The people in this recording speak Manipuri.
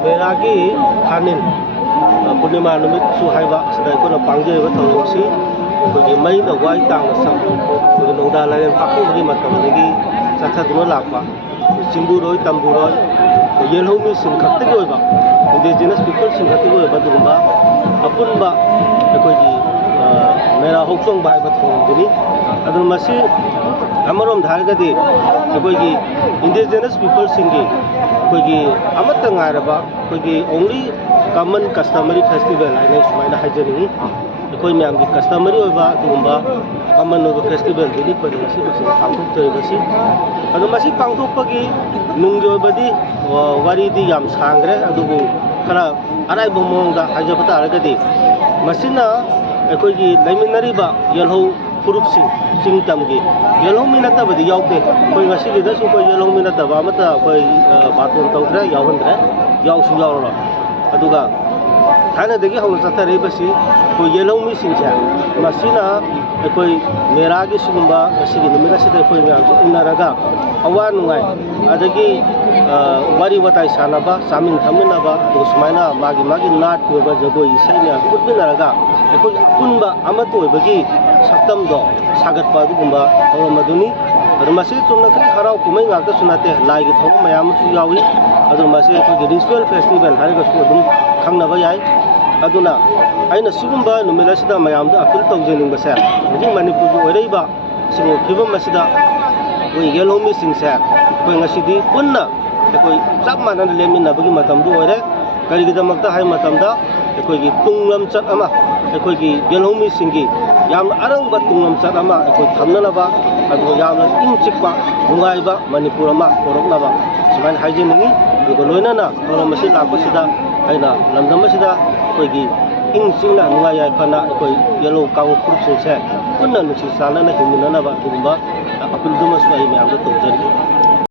मेरागी खानिन पूर्णिमा नुमित सुहाइबा सदा कोना पांगजेबा थौरंसी कोगी मई द वाई तांग सम कोगी नोंदा लायन पाखुगी मतमदगी चथादुना लापा चिंबुरोय तंबुरोय येलहोमी सिंखक्तगी ओइबा इंडिजिनस पीपल सिंखक्तगी ओइबा दुगुंबा अपुनबा कोगी मेरा होक्सोंग बाइबा थौरंगनी अदु मसी अमरोम धारगदी कोगी इंडिजिनस पीपल सिंगी कोगी अमत ngairaba कोगी ओनली कॉमन कस्टमरी फेस्टिवल है सुमाइना हाइजनी कोई मैम की कस्टमरी होगा दुगुंबा कॉमन होगा फेस्टिवल दुनी कोई मसी मसी पांगथोक्तोइबसी अदु मसी पांगथोक्पगी नुंगी होबदी वारी दी याम सांग्रे अदुबु खरा अराइबो मोंगदा हाइजबता आरगदी मसिना कोई लेमिनरीबा येलहो फुरुपसिंग चिंग तमगी येलहो मिनतबदी यावदे कोई ngasigidasu कोई येलहो मिनतबा अमता कोई बातोन तौद्रे यावहंद्रे यावसु यावरो अदुगा थानादगी हौना चथारैबसी कोई येलहो मिसिंगसे मसिना कोई मेरागी सिगुंबा सिगी नुमिगासिदा कोई म्यामसे उन्नरगा अवा नुंगाई अदगी वारी वताई सानबा सामिन थमिनबा अदुगा सुमाइना मागी मागी नाट कोबा जगोई इसैना उद्मिनरगा कोई पुनबा अमतो ओइबगी सक्तमदो सागतपा अदुगुंबा हौरमदुनी मसी चुमना खरी हराव कुमै गाक्ता सुनाते लाइगी थौ मयामसु यावी अदु मसी कोई रिचुअल फेस्टिवल हारिगसु अदुम खंगनबा याय अदुना आइना सिगुंबा नुमिलासिदा मयामदा अपील तौजेनिंगबसे हजि मणिपुर ओइरैबा सिंगो फिबम मसिदा कोई येलहोमी सिंगसे कोई ngasiदी पुन्ना कोई सब मानन लेमिनबगी मतमदु ओइरे करिगिदमक्ता हाय मतमदा कोई तुंगलम चत अमा कोई येलहोमी सिंगी याम अरंगबा तुंगलम चत अमा कोई थमननबा अदु याम इंग चिकपा नुंगाइबा मणिपुर अमा कोरकनबा सुमान हाइजेनिंगी अदु लोइनाना थोरम मसि लापसिदा आइना लमदमसिदा कोई इंग चिंगना नुंगाय फना कोई येलो काउ ग्रुप सिंसे पुन्ना नुसि सालना हिमिननबा दुगुंबा अपील दुमसु आइ म्यामदा तौजरी